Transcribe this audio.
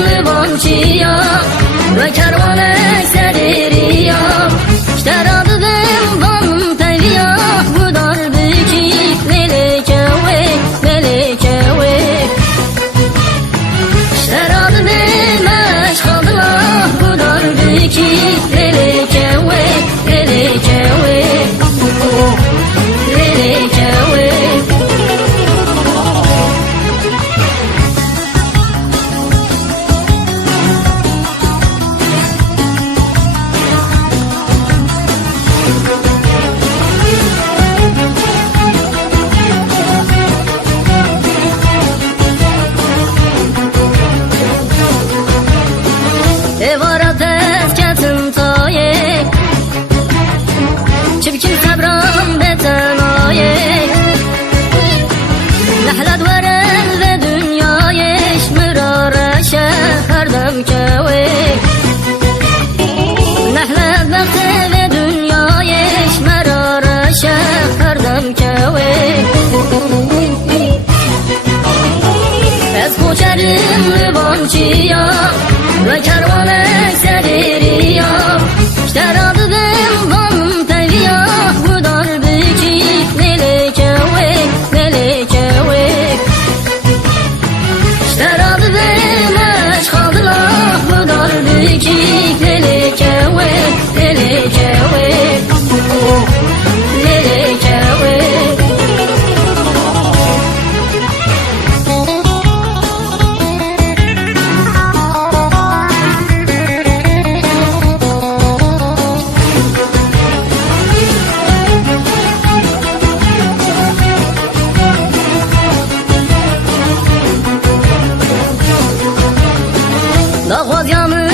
livançıya ve kervane seririya işteradı ben banım teviya bu darbiki leleke işteradı ben meşkadıla bu darbiki leleke Evara tezketin tayek Çibkin sabran betenayek Nehlet veren ve dünyayek Mırara şeherdem kevek Nehlet bekte ve dünyayek Mırara şeherdem kevek Ez koçerim livançıya ve kervane seririya işteradı ben banım teviya bu darbiki leleke işteradı ben meşkadıla bu darbiki leleke Dağvaz yanı